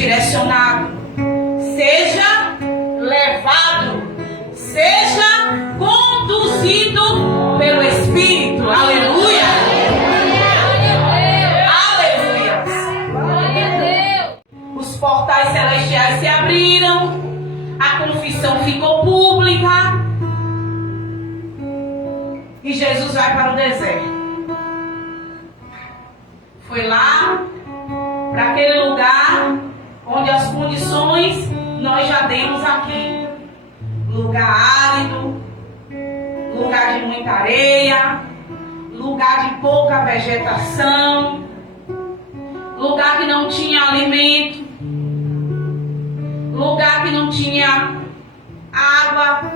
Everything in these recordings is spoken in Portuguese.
direcionado, seja levado, seja conduzido pelo Espírito. Aleluia! Aleluia! Os portais celestiais se abriram, a confissão ficou pública e Jesus vai para o deserto. Foi lá para aquele lugar onde as condições nós já demos aqui. Lugar árido, lugar de muita areia, lugar de pouca vegetação, lugar que não tinha alimento, lugar que não tinha água,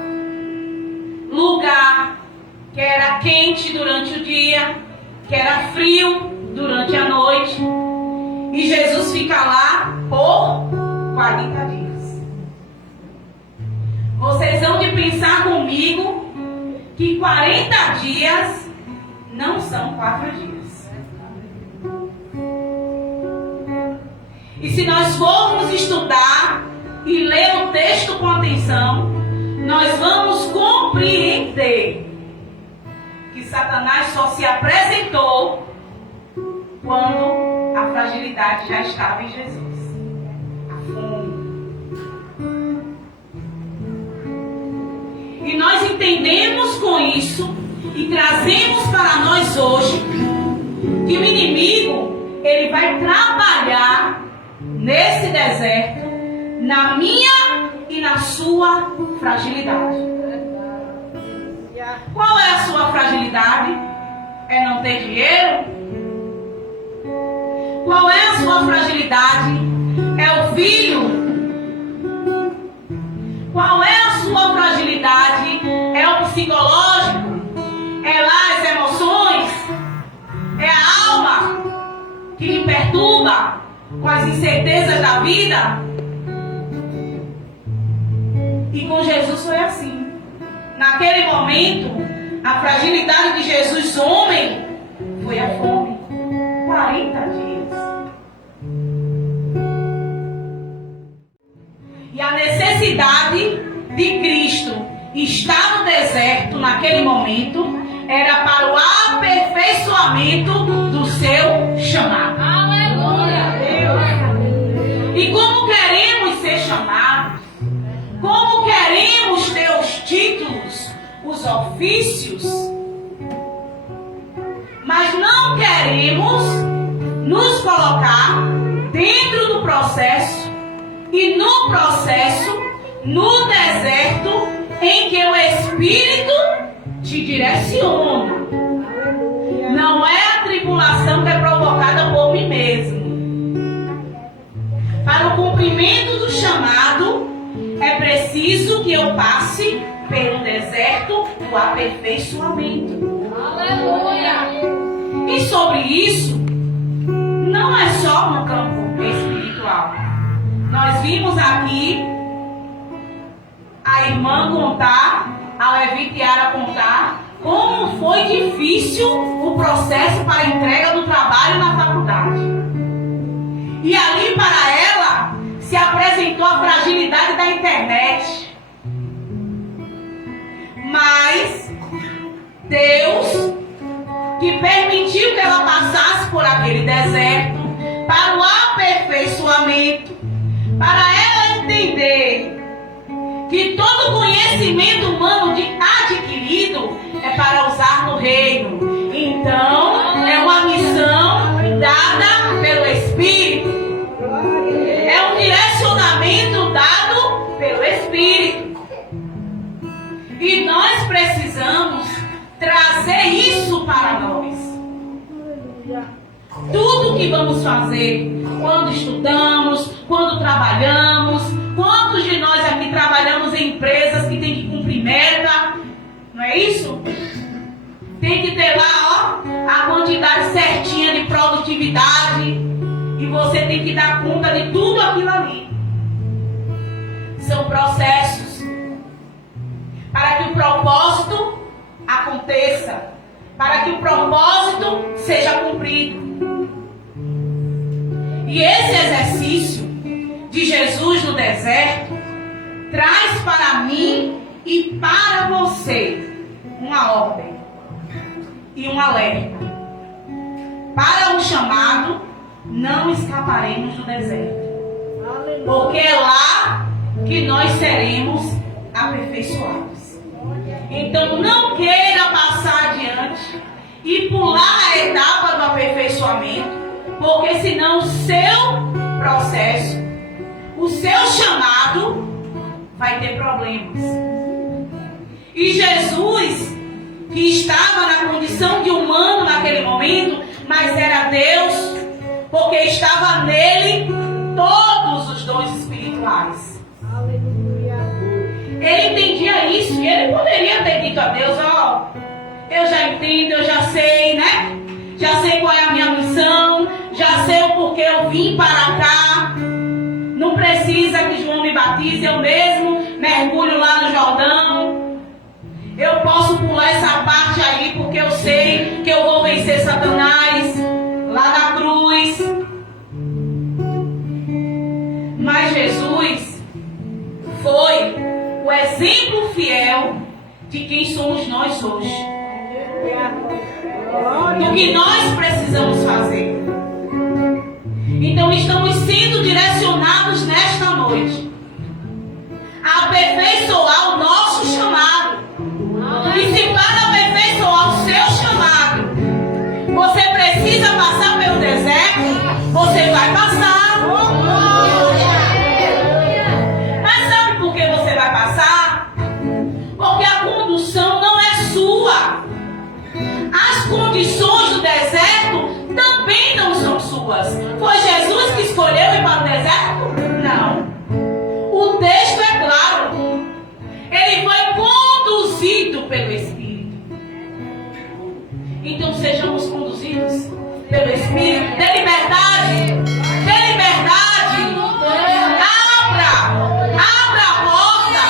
lugar que era quente durante o dia, que era frio durante a noite. E Jesus fica lá por 40 dias. Vocês vão de pensar comigo que 40 dias não são 4 dias. E se nós formos estudar e ler o texto com atenção, nós vamos compreender que Satanás só se apresentou quando a fragilidade já estava em Jesus. A fome. E nós entendemos com isso e trazemos para nós hoje que o inimigo, ele vai trabalhar nesse deserto, na minha e na sua fragilidade. Qual é a sua fragilidade? É não ter dinheiro? Qual é a sua fragilidade? É o filho? Qual é a sua fragilidade? É o psicológico? É lá as emoções? É a alma que lhe perturba com as incertezas da vida? E com Jesus foi assim. Naquele momento, a fragilidade de Jesus, homem, foi a fome. 40 dias. E a necessidade de Cristo estar no deserto naquele momento era para o aperfeiçoamento do seu chamado. Aleluia! E como queremos ser chamados, como queremos ter os títulos, os ofícios, mas não queremos nos colocar dentro do processo e no processo, no deserto em que o Espírito te direciona. Não é a tribulação que é provocada por mim mesmo. Para o cumprimento do chamado, é preciso que eu passe pelo deserto do aperfeiçoamento. Aleluia! E sobre isso, não é só no campo espiritual. Nós vimos aqui a irmã contar, a Levitiara contar, como foi difícil o processo para a entrega do trabalho na faculdade. E ali para ela se apresentou a fragilidade da internet. Mas Deus, que permitiu que ela passasse por aquele deserto para o aperfeiçoamento, para ela entender que todo conhecimento humano adquirido é para usar no reino. Então, é uma missão dada pelo Espírito. É um direcionamento dado pelo Espírito. E nós precisamos trazer isso para nós. Tudo que vamos fazer, quando estudamos, quando trabalhamos, quantos de nós aqui trabalhamos em empresas que tem que cumprir meta, não é isso? Tem que ter lá, a quantidade certinha de produtividade, e você tem que dar conta de tudo aquilo ali. São processos para que o propósito aconteça, para que o propósito seja cumprido. E esse exercício de Jesus no deserto traz para mim e para você uma ordem e um alerta. Para o chamado, não escaparemos do deserto, porque é lá que nós seremos aperfeiçoados. Então não queira passar adiante e pular a etapa do aperfeiçoamento, porque senão o seu processo, o seu chamado vai ter problemas. E Jesus, que estava na condição de humano naquele momento, mas era Deus, porque estava nele todos os dons espirituais. Aleluia. Ele entendia isso e ele poderia ter dito a Deus: ó, eu já entendo, eu já sei, né? Já sei qual é a minha missão, já sei o porquê eu vim para cá. Não precisa que João me batize, eu mesmo mergulho lá no Jordão. Eu posso pular essa parte aí porque eu sei que eu vou vencer Satanás lá na cruz. Mas Jesus foi o exemplo fiel de quem somos nós hoje, do que nós precisamos fazer. Então estamos sendo direcionados nesta noite a aperfeiçoar o nosso chamado. E se para aperfeiçoar o seu chamado você precisa passar pelo deserto, você vai passar. Mas sabe por que você vai passar? Porque a condução não é sua. As condições do deserto também não são suas. Foi Jesus que escolheu ir para o deserto? Não. O texto é claro. Ele foi conduzido pelo Espírito. Então sejamos conduzidos pelo Espírito. Dê liberdade. Dê liberdade. Abra a porta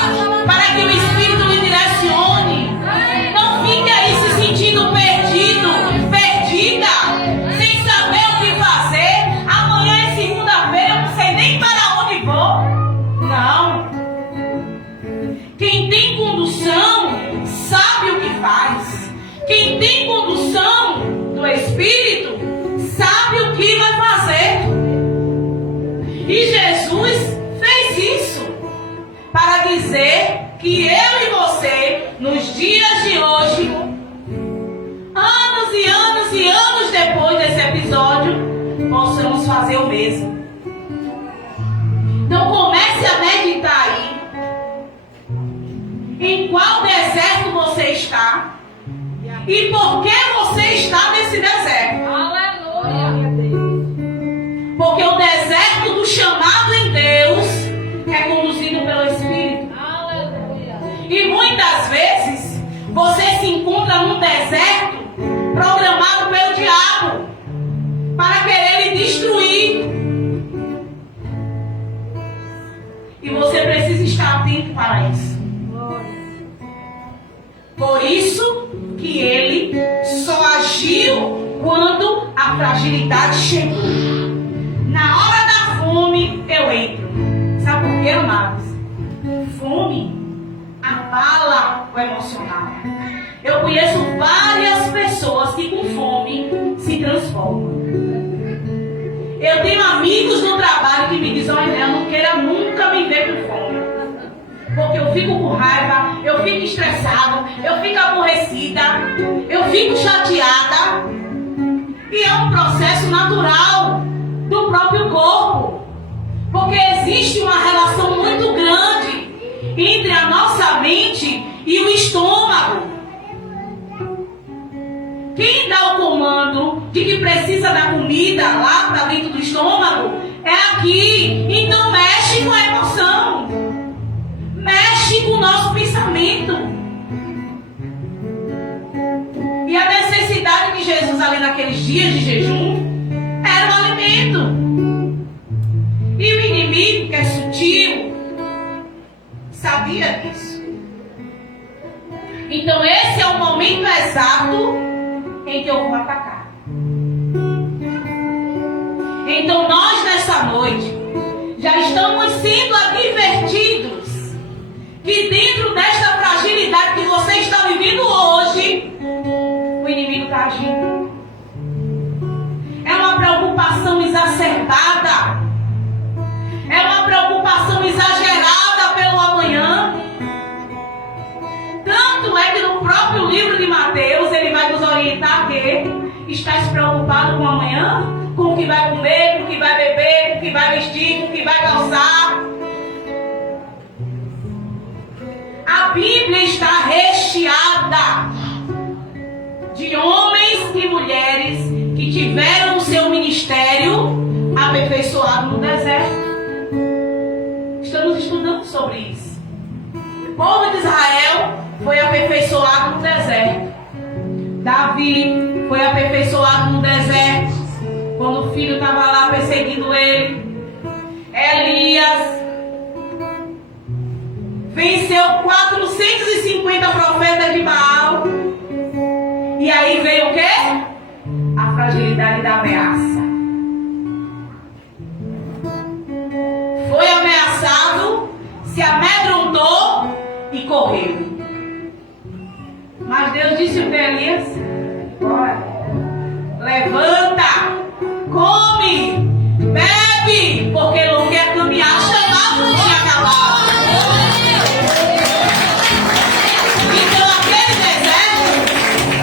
para que o Espírito lhe direcione. Não fique aí se sentindo perdido, perdida, sem saber o que fazer. Amanhã é segunda-feira, eu não sei nem para onde vou. Não. Quem tem condução sabe o que faz. Quem tem condução do Espírito sabe o que vai fazer. E Jesus fez isso para dizer que eu e você, nos dias de hoje, anos e anos e anos depois desse episódio, possamos fazer o mesmo. Então comece a meditar aí em qual deserto você está e por que você está nesse deserto. Aleluia. Porque o deserto do chamado em Deus é conduzido pelo Espírito. Aleluia. E muitas vezes você se encontra num deserto programado pelo diabo para querer lhe destruir. E você precisa estar atento para isso. Por isso que ele só agiu quando a fragilidade chegou. Na hora da fome eu entro. Sabe por quê, amados? Fome abala o emocional. Eu conheço várias pessoas que com fome se transformam. Eu tenho amigos no trabalho que me dizem: olha, eu não queira nunca me ver com fome, porque eu fico com raiva, eu fico estressado, eu fico aborrecida, eu fico chateada. E é um processo natural do próprio corpo, porque existe uma relação muito grande entre a nossa mente e o estômago. Quem dá o comando de que precisa da comida lá para dentro do estômago é aqui. Então mexe com a emoção, mexe com o nosso pensamento. E a necessidade de Jesus ali naqueles dias de jejum era o alimento. E o inimigo, que é sutil, sabia disso. Então esse é o momento exato em que eu vou atacar. Então nós nessa noite já estamos livro de Mateus, ele vai nos orientar que estás preocupado com o amanhã, com o que vai comer, com o que vai beber, com o que vai vestir, com o que vai calçar. A Bíblia está recheada de homens e mulheres que tiveram o seu ministério aperfeiçoado no deserto. Estamos estudando sobre isso. O povo de Israel foi aperfeiçoado no deserto. Davi foi aperfeiçoado no deserto, quando o filho estava lá perseguindo ele. Elias venceu 450 profetas de Baal. E aí veio o quê? A fragilidade da ameaça. Foi ameaçado, se amedrontou e correu. Mas Deus disse para Elias: bora, levanta, come, bebe, porque não quer caminhar, chamar não tinha acabado. Então aquele deserto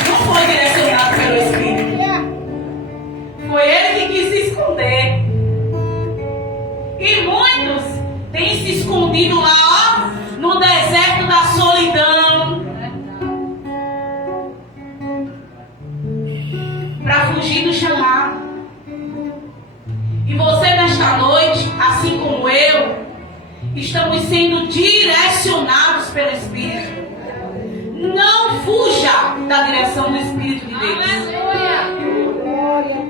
não foi direcionado pelo Espírito. Foi ele que quis se esconder. E muitos têm se escondido lá, ó, no deserto da solidão, para fugir do chamado. E você nesta noite, assim como eu, estamos sendo direcionados pelo Espírito. Não fuja da direção do Espírito de Deus.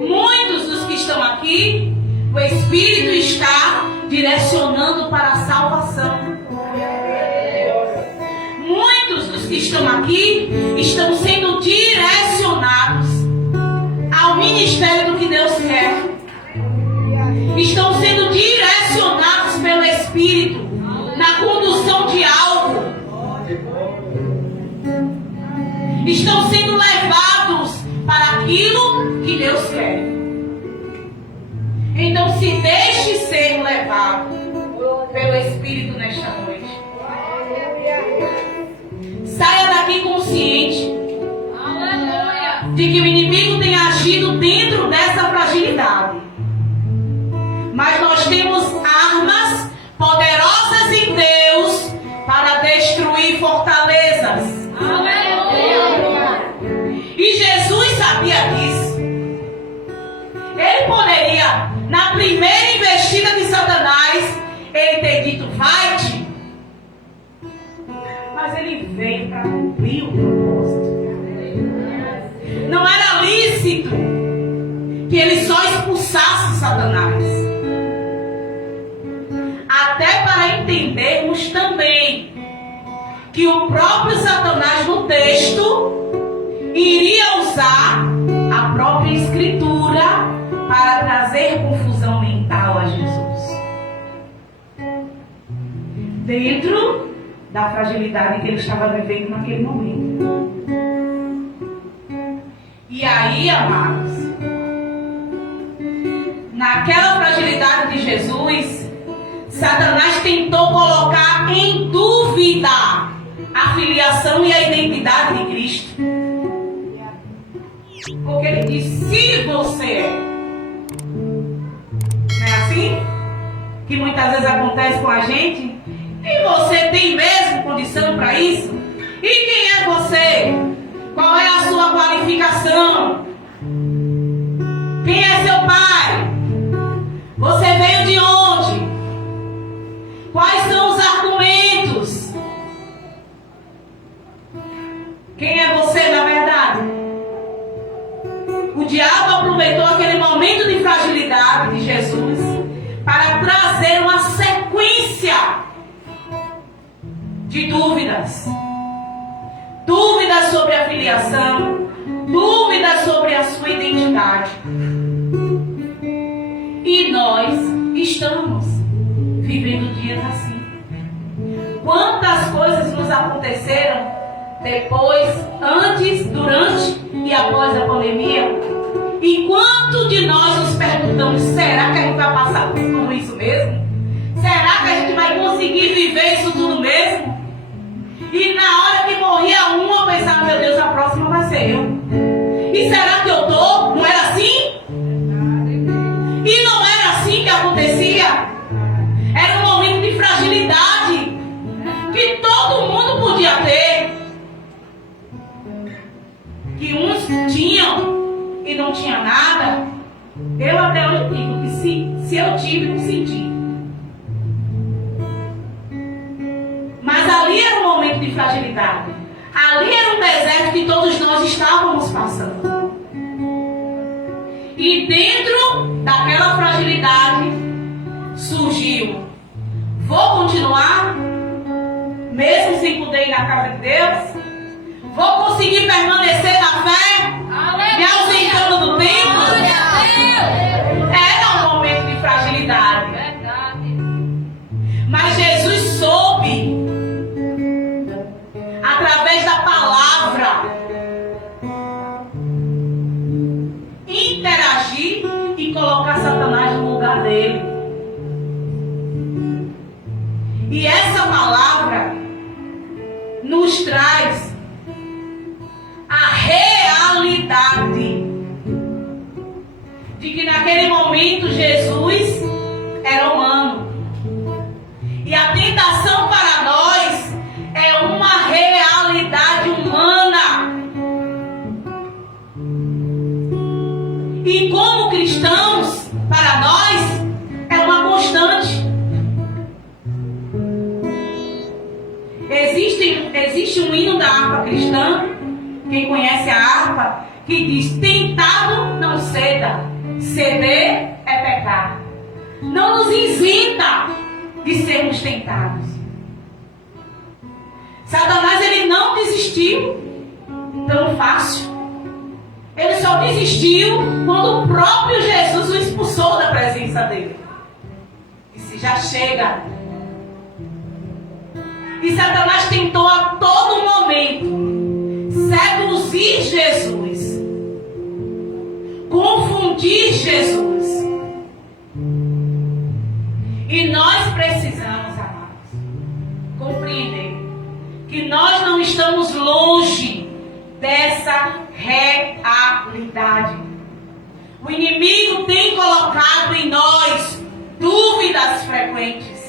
Muitos dos que estão aqui, o Espírito está direcionando para a salvação. Muitos dos que estão aqui estão sendo direcionados ao ministério do que Deus quer. Estão sendo direcionados pelo Espírito na condução de algo. Estão sendo levados para aquilo que Deus quer. Então se deixe ser levado pelo Espírito nesta noite. Saia daqui consciente de que o inimigo tem agido dentro dessa fragilidade. Mas nós temos armas poderosas em Deus para destruir fortalezas. E Jesus sabia disso. Ele poderia, na primeira investida de Satanás, ele ter dito: vai-te. Mas ele veio para cumprir o propósito. Não era lícito que ele só expulsasse Satanás. Até para entendermos também que o próprio Satanás no texto iria usar a própria Escritura para trazer confusão mental a Jesus. Dentro da fragilidade que ele estava vivendo naquele momento. E aí, amados, naquela fragilidade de Jesus, Satanás tentou colocar em dúvida a filiação e a identidade de Cristo. Porque ele disse: se você é. Não é assim? Que muitas vezes acontece com a gente. E você tem mesmo condição para isso? E quem é você? Qual é a sua qualificação? Quem é seu pai? Você veio de onde? Quais são os argumentos? Quem é você na verdade? O diabo aproveitou aquele momento de fragilidade de Jesus para trazer uma sequência de dúvidas. Dúvidas sobre a filiação, dúvidas sobre a sua identidade. E nós estamos vivendo dias assim. Quantas coisas nos aconteceram depois, antes, durante e após a pandemia? E quanto de nós nos perguntamos: será que a gente vai passar por tudo isso mesmo? Será que a gente vai conseguir viver isso tudo mesmo? E na hora que morria um, pensar, meu Deus, a próxima vai ser eu. E será que eu tô? Não era assim? E não era assim que acontecia. Era um momento de fragilidade que todo mundo podia ter. Que uns tinham e não tinha nada. Eu até hoje digo que se eu tive, não senti. Mas ali era um momento de fragilidade. Ali era um deserto que todos nós estávamos passando. E dentro daquela fragilidade surgiu: vou continuar, mesmo sem poder ir na casa de Deus? Vou conseguir permanecer na fé? Me ausentando do templo? Era um momento de fragilidade. Mas Jesus soube, através da palavra, interagir e colocar Satanás no lugar dele. E essa palavra nos traz a realidade de que naquele momento Jesus era humano. E a tentação para nós é uma realidade humana. E como cristãos, para nós, é uma constante. Existe um hino da harpa cristã, quem conhece a harpa, que diz: tentado não ceda, ceder é pecar. Não nos isenta de sermos tentados. Satanás, ele não desistiu tão fácil. Ele só desistiu quando o próprio Jesus o expulsou da presença dele. Disse: já chega. E Satanás tentou a todo momento seduzir Jesus, confundir Jesus. E nós precisamos, amados, compreender que nós não estamos longe dessa realidade. O inimigo tem colocado em nós dúvidas frequentes.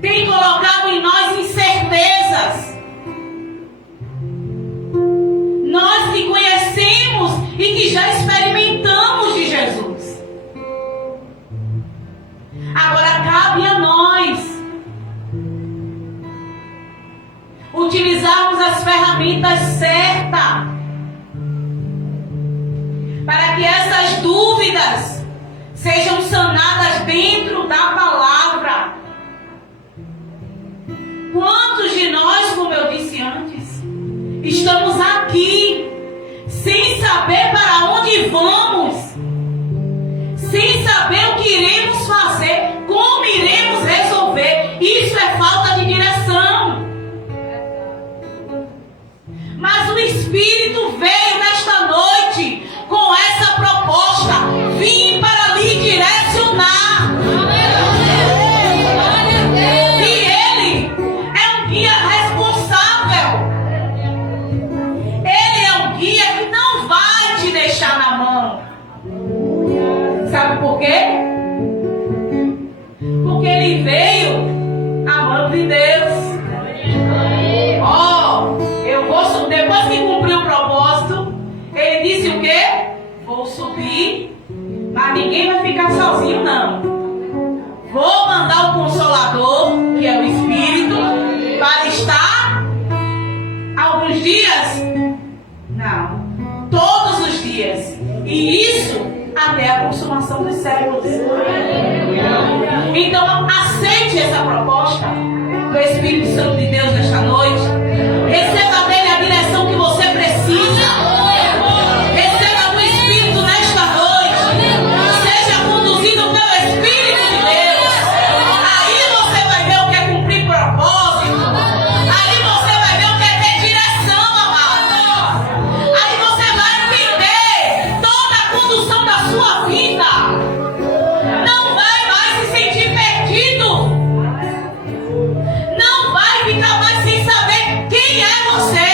Tem colocado em nós incertezas. Nós que conhecemos e que já experimentamos de Jesus. Agora cabe a nós utilizarmos as ferramentas certas para que essas dúvidas sejam sanadas dentro da palavra. Quantos de nós, como eu disse antes, estamos aqui sem saber para onde vamos, sem saber o que iremos fazer, como iremos resolver? Isso é falta de direção. Mas o Espírito veio nesta noite com essa proposta: vim para lhe direcionar. Sabe por quê? Porque ele veio amando de Deus. Eu vou subir. Depois que cumpriu o propósito, ele disse o quê? Vou subir, mas ninguém vai ficar sozinho, não. Vou mandar o Consolador, que é o Espírito, para estar alguns dias? Não, todos os dias. E isso até a consumação dos séculos. Então, aceite essa proposta do Espírito Santo de Deus nesta noite. Receba dele a direção que você precisa. Receba do Espírito nesta noite. Seja conduzido pelo Espírito de Deus. Aí você vai ver o que é cumprir propósito. Aí você vai ver o que é ter direção, amado. Aí você vai entender toda a condução da sua vida. Não vai mais se sentir perdido. Não vai ficar mais sem saber quem é você.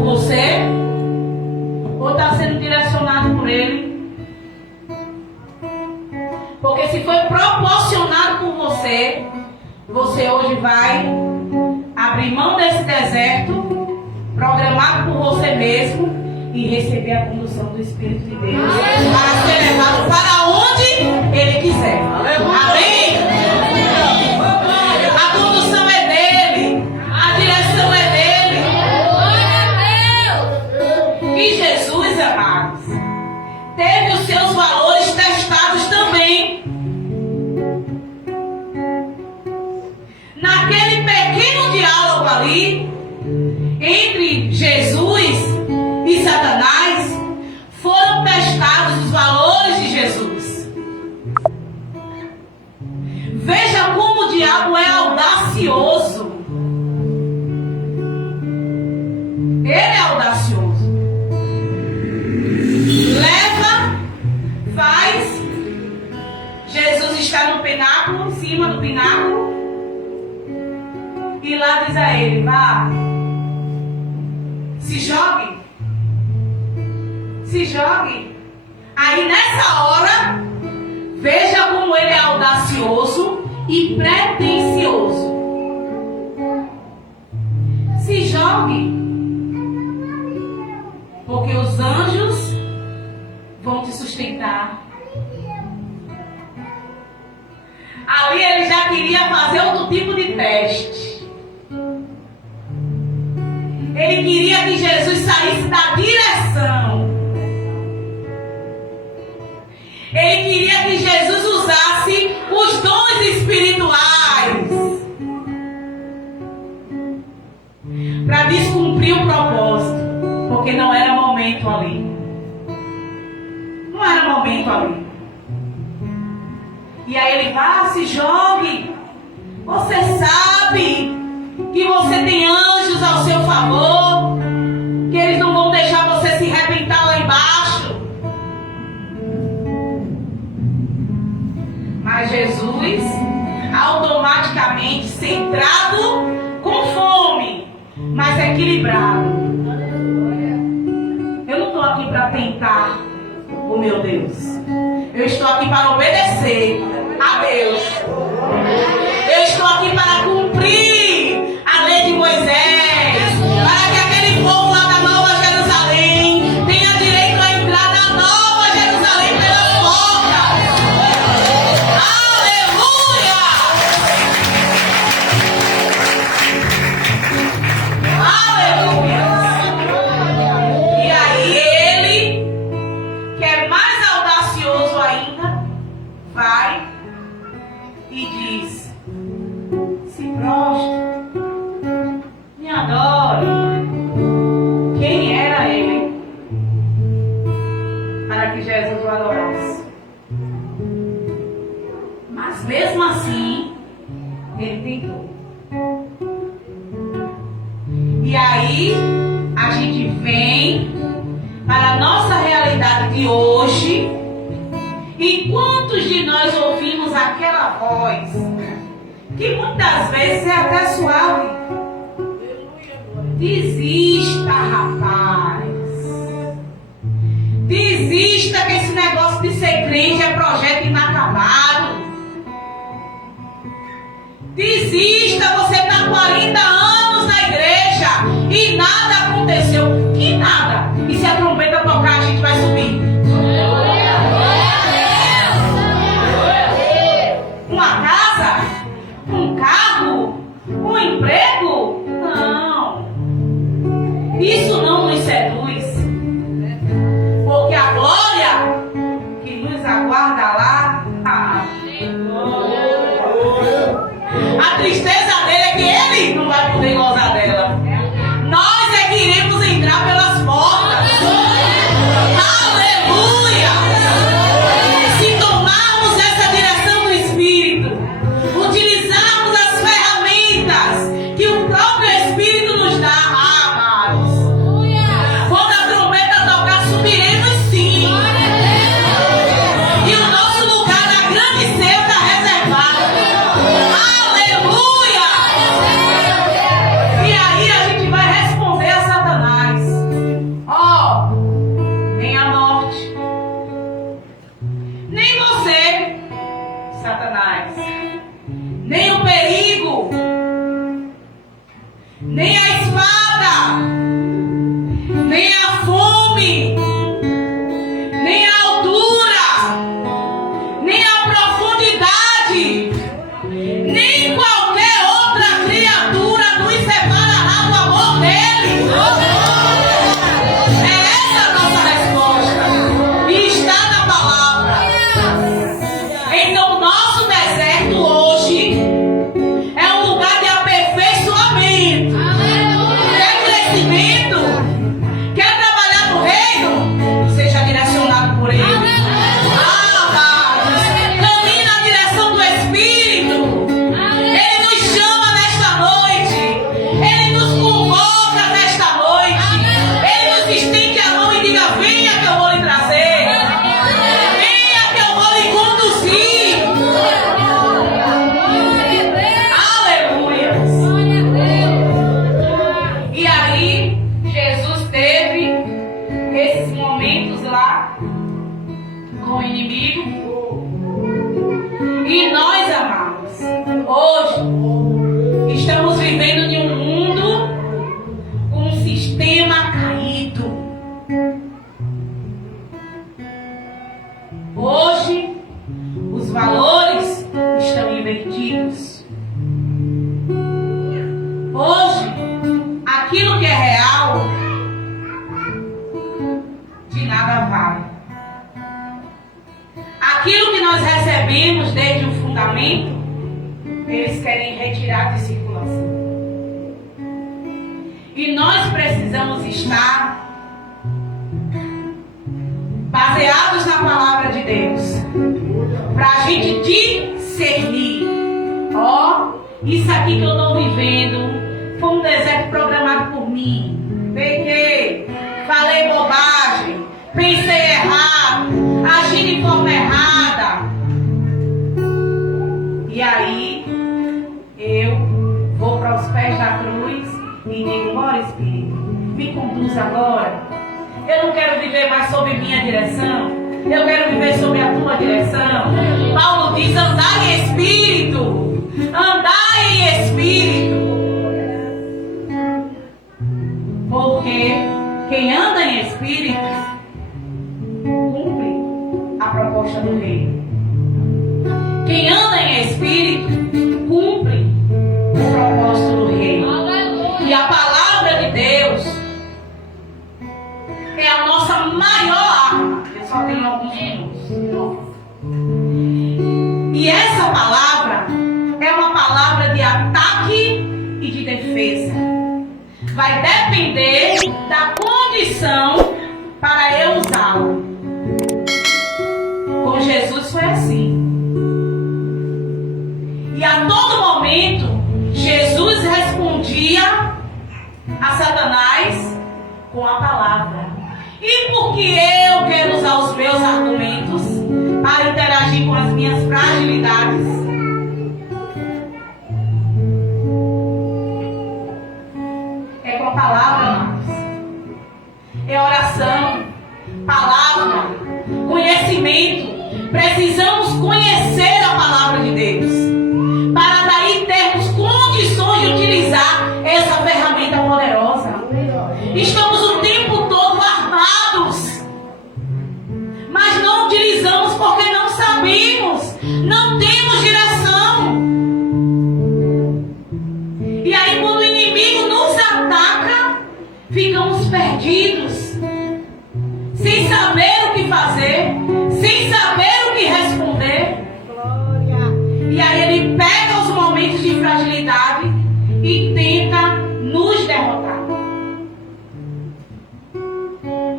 por você? Ou está sendo direcionado por Ele? Porque se foi proporcionado por você, você hoje vai abrir mão desse deserto, programado por você mesmo, e receber a condução do Espírito de Deus para ser levado para onde Ele quiser. Amém? A condução é dele, a direção é dele. E Jesus, amados, teve os seus valores testados também. Naquele pequeno diálogo ali entre Jesus e Satanás, foram testados os valores de Jesus. Veja como o diabo é audacioso. Ele é audacioso. Leva, faz. Jesus está no pináculo, em cima do pináculo. E lá diz a ele: vá, se jogue. Se jogue. Aí nessa hora, veja como ele é audacioso e pretensioso. Se jogue. Porque os anjos vão te sustentar. Ali ele já queria fazer outro tipo de teste. Ele queria que Jesus saísse da direção. Ele queria que Jesus usasse os dons espirituais para descumprir o propósito. Porque não era momento ali. Não era momento ali. E aí ele vai, se jogue. Você sabe que você tem anjos ao seu favor, que eles não vão deixar você se arrebentar lá embaixo. Mas Jesus, automaticamente centrado, com fome, mas equilibrado. Eu não estou aqui para tentar o meu Deus. Eu estou aqui para obedecer a Deus. Eu estou aqui para cumprir a lei de Moisés, para que aquele povo lá da Nova Jerusalém tenha direito a entrar na Nova Jerusalém pelas portas. Aleluia! Aleluia! E aí ele, que é mais audacioso ainda, vai e diz: se prostre, me adore. Quem era ele para que Jesus o adorasse? Mas mesmo assim, ele tentou. E aí, a gente vem para a nossa realidade de hoje. E quantos de nós ouvimos aquela voz que muitas vezes é até suave? Desista, rapaz. Desista, que esse negócio de ser crente é projeto inacabado. Desista, você está 40 anos na igreja e nada aconteceu. Que nada? E se a trombeta tocar, a gente vai subir. Uma casa? Um carro? Um emprego? Não. Isso não nos seduz. Porque a glória que nos aguarda lá, a tristeza dele é que ele não vai poder gozar dela. Nós é que falar com o inimigo. E nós, amados, hoje estamos vivendo em um mundo com um sistema caído. Hoje os valores estão invertidos. Hoje aquilo que é real de nada vale. Aquilo que nós recebemos desde o fundamento, eles querem retirar de circulação. E nós precisamos estar baseados na palavra de Deus, para a gente discernir. Ó, isso aqui que eu estou vivendo foi um deserto programado por mim. Peguei, falei bobagem, pensei errado, agi de forma errada. E aí eu vou para os pés da cruz e digo: bora, Espírito, me conduz agora. Eu não quero viver mais sob minha direção, eu quero viver sob a tua direção. Paulo diz: andai em espírito, andai em espírito. Porque quem anda em espírito cumpre a proposta do rei. Quem anda em espírito cumpre o propósito do rei. E a palavra de Deus é a nossa maior arma. Eu só tenho alguns minutos. E essa palavra é uma palavra de ataque e de defesa. Vai depender da condição para eu usá-la. Com Jesus foi assim. E a todo momento, Jesus respondia a Satanás com a palavra. E porque eu quero usar os meus argumentos para interagir com as minhas fragilidades, é com a palavra, amados. É oração, palavra, conhecimento. Precisamos conhecer a palavra de Deus, para daí termos condições de utilizar essa ferramenta poderosa. Estamos o tempo todo armados, mas não utilizamos porque não sabemos, não temos direção. E aí quando o inimigo nos ataca, ficamos perdidos, sem saber o que fazer, sem saber o que responder. E aí ele pega os momentos de fragilidade e tenta nos derrotar.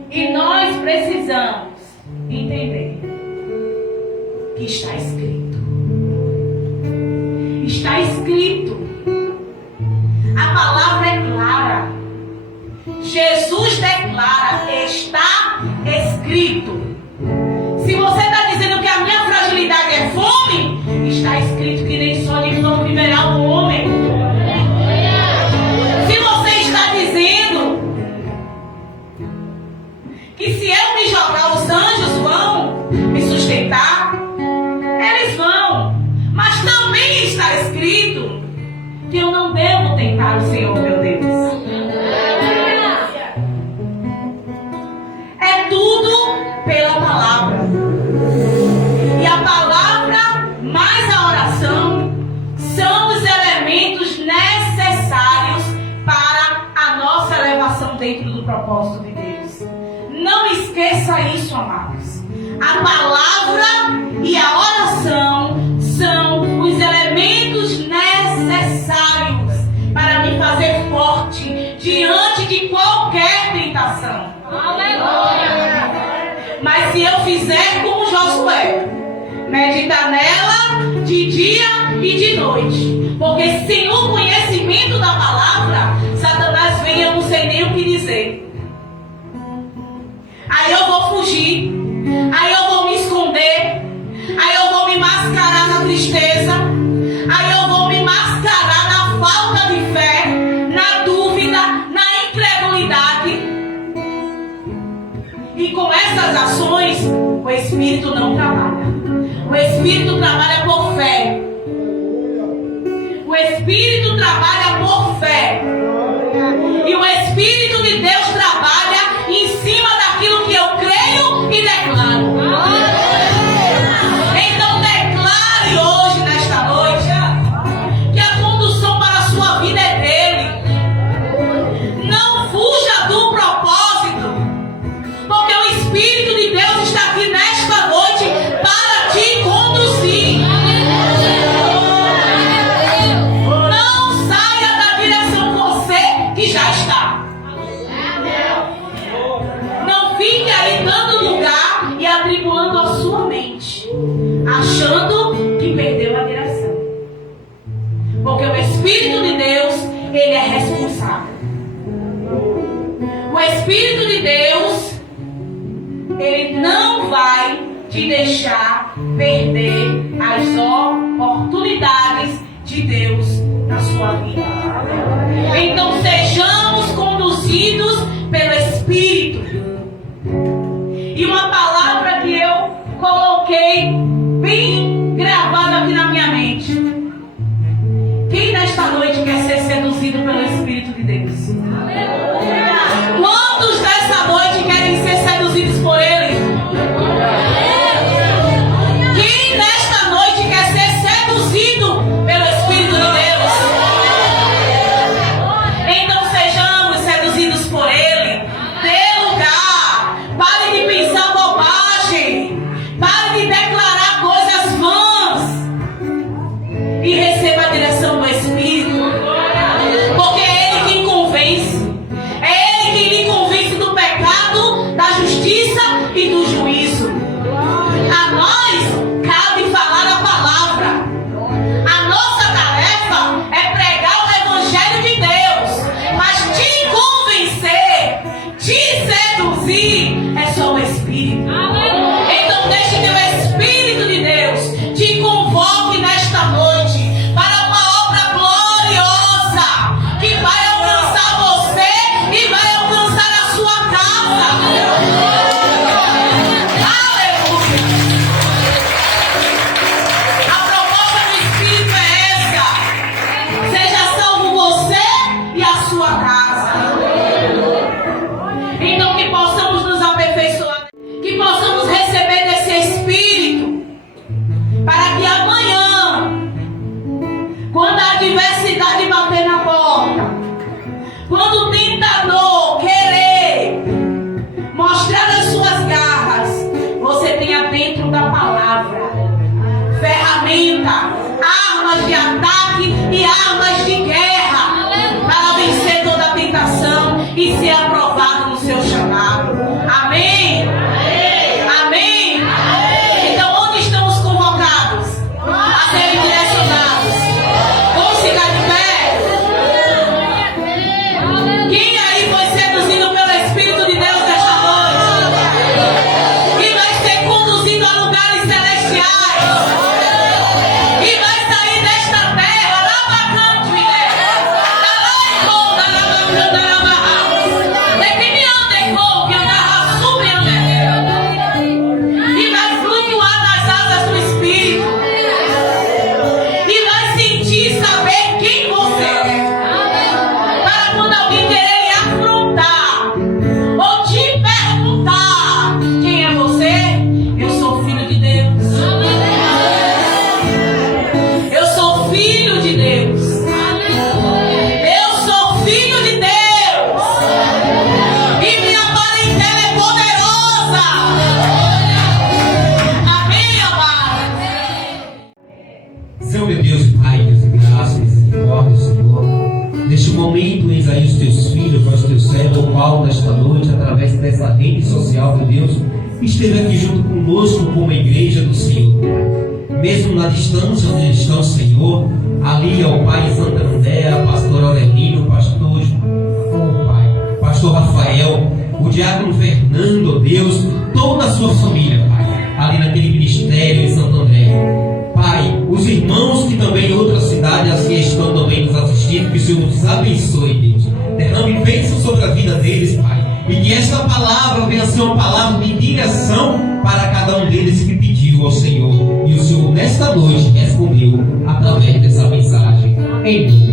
E nós precisamos entender que está escrito. Está escrito. A palavra é clara. Jesus declara: está escrito. Se você está dizendo que a minha fragilidade é fome, está escrito que nem só de pão viverá o homem. Se você está dizendo que se eu me jogar, os anjos vão me sustentar, eles vão. Mas também está escrito que eu não devo tentar o Senhor, meu Deus. É tudo pela palavra. E a palavra mais a oração são os elementos necessários para a nossa elevação dentro do propósito de Deus. Não esqueça isso, amados. A palavra e a oração são os elementos necessários para me fazer forte diante de qualquer tentação. Aleluia! Mas se eu fizer como Josué, meditar nela de dia e de noite, porque sem o conhecimento da palavra, Satanás vem e eu não sei nem o que dizer. Aí eu vou fugir, aí eu vou me esconder, aí eu vou me mascarar na tristeza, aí eu vou me mascarar na falta de fé, na dúvida, na incredulidade. E com essas ações, o Espírito não trabalha. O Espírito trabalha por fé. O Espírito trabalha por fé. E o Espírito de Deus trabalha em cima daquilo que eu creio e declaro. Então declare hoje, nesta noite, que a condução para a sua vida é dele. Não fuja do propósito, porque o Espírito de Deus está aqui nesta noite para te conduzir. Não saia da direção você que já está. Não fique aí dando lugar e atribulando a sua mente, achando que perdeu a direção. Porque o Espírito de Deus, ele é responsável. O Espírito de Deus, ele não vai te deixar perder as oportunidades de Deus na sua vida. Então sejamos conduzidos pelo Espírito. E uma palavra que eu coloquei bem gravada aqui na minha mente. Quem nesta noite quer ser seduzido pelo Espírito de Deus? Quantos dessa noite querem ser seduzidos por Ele? Quem nesta noite quer ser seduzido pelo Espírito de Deus? Então sejamos seduzidos por Ele. Dê lugar. Pare de pensar bobagem. Pare de declarar coisas vãs. E receba a direção do Espírito. Porque é Ele quem convence. É Ele quem lhe convence do pecado, da justiça e do juízo. A nós cabe falar a palavra. A nossa tarefa é pregar o Evangelho de Deus. Mas te convencer, te seduzir, é só o Espírito. Então deixe que o Espírito de Deus te convoque nesta noite para uma obra gloriosa que vai alcançar você e vai alcançar a sua casa. Aleluia! A proposta do Espírito é essa: seja salvo você e a sua casa. Então que possamos nos aperfeiçoar, que possamos receber desse Espírito, para que amanhã, quando a adversidade bater na porta, quando o tentador querer mostrar as suas garras, você tenha dentro da palavra ferramenta, armas de ataque e armas de guerra para vencer toda a tentação e ser aprovado no seu chamado. Amém? Amém? Então onde estamos convocados a serem direcionados? Vamos ficar de pé? Quem aí foi seduzido pelo Espírito de Deus nesta noite? E vai ser conduzido a lugares celestiais. E vai sair desta terra, lá bacante, e vai flutuar nas asas do Espírito. E vai sentir e saber quem você é. Para quando alguém querer lhe afrontar ou te perguntar quem é você, eu sou filho de Deus. Eu sou filho de Deus. Eu sou filho de Deus. E minha parentela é poderosa. Amém, amado? Senhor meu Deus e Pai, Deus de graça, misericórdia, Senhor. Neste momento, eis aí os teus filhos, os teus servos, o qual nesta noite, através dessa rede social, meu Deus, esteve aqui junto conosco como igreja do Senhor. Mesmo na distância onde estão, Senhor, ali é o Pai Santa Andréa, pastor Aurelino, pastor Pai, pastor Rafael, o diácono Fernando, ó Deus, toda a sua família, Pai, ali naquele ministério em Santo André. Pai, os irmãos que também em outras cidades assim estão também nos assistindo, que o Senhor nos abençoe, Deus. Derrame bênção sobre a vida deles, Pai. E que esta palavra venha ser uma palavra de direção para cada um deles que pediu ao Senhor. E o Senhor, nesta noite, respondeu através dessa mensagem. Em nome